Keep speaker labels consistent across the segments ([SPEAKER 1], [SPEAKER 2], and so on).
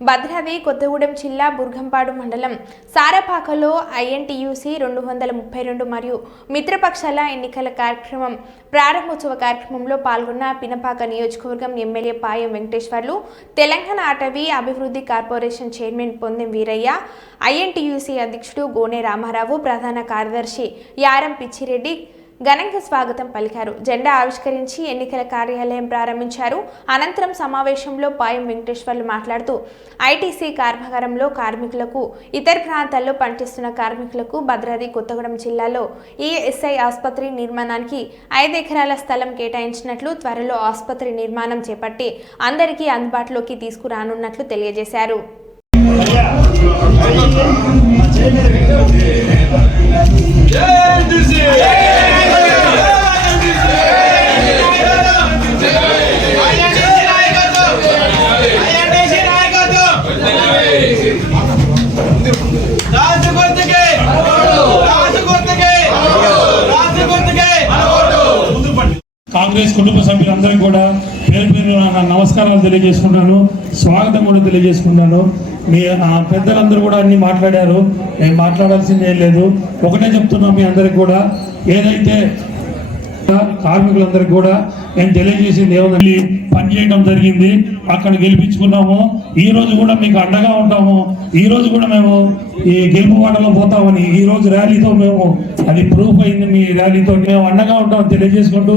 [SPEAKER 1] భద్రాద్రి కొత్తగూడెం జిల్లా బుర్గంపాడు మండలం సారపాకలో ఐఎన్టీయూసీ రెండు వందల ముప్పై రెండు మరియు మిత్రపక్షాల ఎన్నికల కార్యక్రమం ప్రారంభోత్సవ కార్యక్రమంలో పాల్గొన్న పినపాక నియోజకవర్గం ఎమ్మెల్యే పాయం వెంకటేశ్వర్లు తెలంగాణ అటవీ అభివృద్ధి corporation chairman Podem Veeraiah INTUC అధ్యక్షుడు గోనె రామారావు ప్రధాన కార్యదర్శి యారం పిచ్చిరెడ్డి ఘనంగా స్వాగతం పలికారు. జెండా ఆవిష్కరించి ఎన్నికల కార్యాలయం ప్రారంభించారు. అనంతరం సమావేశంలో పాయం వెంకటేశ్వర్లు మాట్లాడుతూ ఐటీసీ కర్మాగారంలో కార్మికులకు ఇతర ప్రాంతాల్లో పనిచేస్తున్న కార్మికులకు భద్రాద్రి కొత్తగూడెం జిల్లాలో ఈఎస్ఐ ఆసుపత్రి నిర్మాణానికి ఐదు ఎకరాల స్థలం కేటాయించినట్లు త్వరలో ఆసుపత్రి నిర్మాణం చేపట్టి అందరికీ అందుబాటులోకి తీసుకురానున్నట్లు తెలియజేశారు.
[SPEAKER 2] కాంగ్రెస్ కుటుంబ సభ్యులందరికీ కూడా పేరు పేరు నా నమస్కారాలు తెలియజేసుకుంటాను స్వాగతం కూడా తెలియజేసుకుంటాను మీ పెద్దలందరూ కూడా అన్ని మాట్లాడారు. నేను మాట్లాడాల్సింది ఏం లేదు. ఒకటే చెప్తున్నా మీ అందరికి కూడా. ఏదైతే కార్మికులందరికీ కూడా నేను తెలియజేసింది ఏముందండి పనిచేయడం జరిగింది. అక్కడ గెలిపించుకున్నాము. ఈ రోజు కూడా మీకు అండగా ఉంటాము. ఈ రోజు కూడా మేము ఈ గెలుపు వాటలో పోతామని ఈ రోజు ర్యాలీతో మేము అది ప్రూఫ్ అయింది మీ ర్యాలీతో. మేము అండగా ఉంటామని తెలియజేసుకుంటూ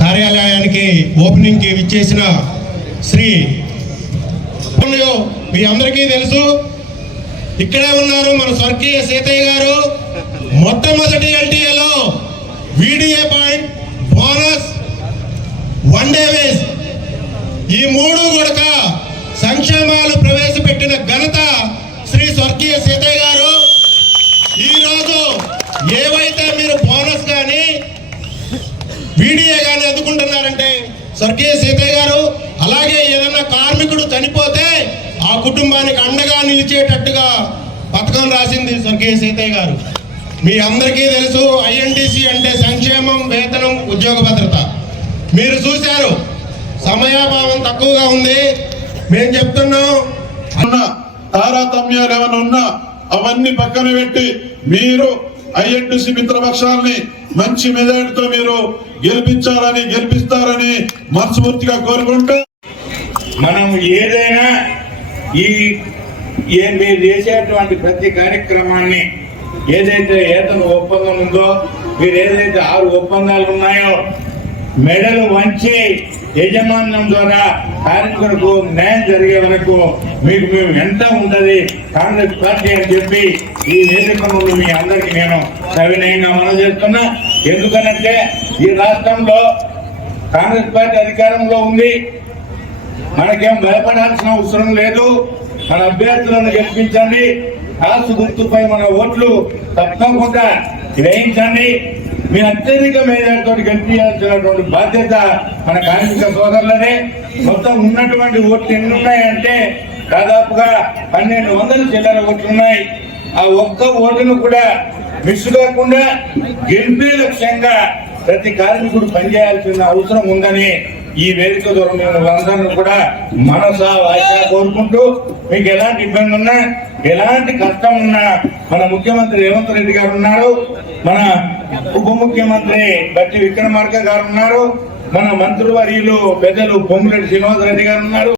[SPEAKER 3] కార్యాలయానికి ఓపెనింగ్కి విచ్చేసిన శ్రీ మీ అందరికీ తెలుసు. ఇక్కడే ఉన్నారు మన స్వర్గీయ సీతయ్య గారు. మొట్టమొదటి ఎల్టీఏలో వీడియో గారు అందుకుంటున్నారంటే స్వర్గీయ సీతయ్య గారు అలాగే ఏదైనా కార్మికుడు చనిపోతే ఆ కుటుంబానికి అండగా నిలిచేటట్టుగా పథకం రాసింది స్వర్గీయ సీతయ్య గారు. మీ అందరికీ తెలుసు ఐఎన్టీసీ అంటే సంక్షేమం వేతనం ఉద్యోగ భద్రత. మీరు చూశారు సమయాభావం తక్కువగా ఉంది. మేము చెప్తున్నాం
[SPEAKER 4] ఉన్న తారతమ్యాలు ఏమైనా ఉన్నా అవన్నీ పక్కన పెట్టి మీరు ఐఎన్టీసీ మిత్రపక్షాలని మంచి మెజార్టీతో మీరు గెలిపించాలని గెలిపిస్తారని మనస్ఫూర్తిగా కోరుకుంటూ
[SPEAKER 5] మనం ఏదైనా ఈ ఏ మీరు చేసేటువంటి ప్రతి కార్యక్రమాన్ని ఏదైతే ఏదైనా ఒప్పందం ఉందో మీరు ఏదైతే ఆరు ఒప్పందాలు ఉన్నాయో మెడలు వంచి యజమాన్యం ద్వారా కార్మికులకు న్యాయం జరిగే వరకు మీకు మేము ఎంత ఉంటది కాంగ్రెస్ పార్టీ అని చెప్పి ఈ వేదిక ముందు మీ అందరికి నేను సవినయంగా మనం చేస్తున్నా. ఎందుకనంటే ఈ రాష్ట్రంలో కాంగ్రెస్ పార్టీ అధికారంలో ఉంది. మనకేం భయపడాల్సిన అవసరం లేదు. మన అభ్యర్థులను గెలిపించండి. కాసు గుర్తుపై మన ఓట్లు తప్పకుండా గ్రహించండి. మీ అత్యధిక మేధాతో గెలిపించాల్సినటువంటి బాధ్యత మన కార్మిక సోదరులనే మొత్తం ఉన్నటువంటి ఓట్లు ఎన్ని ఉన్నాయంటే దాదాపుగా పన్నెండు వందల చిల్లర ఓట్లు ఉన్నాయి ఆ ఒక్క ఓటును కూడా మిస్ కాకుండా గెలిపే లక్ష్యంగా ప్రతి కార్మికుడు పనిచేయాల్సిన అవసరం ఉందని ఈ వేదిక ద్వారా మేము కూడా మనస వాయిదా కోరుకుంటూ మీకు ఎలాంటి ఇబ్బంది ఉన్నా ఎలాంటి కష్టం ఉన్నా మన ముఖ్యమంత్రి రేవంత్ రెడ్డి గారు ఉన్నారు మన ఉప ముఖ్యమంత్రి బట్టి విక్రమార్క గారు ఉన్నారు మన మంత్రివర్యులు పెద్దలు పొంగురెడ్డి శ్రీనివాస రెడ్డి గారు ఉన్నారు.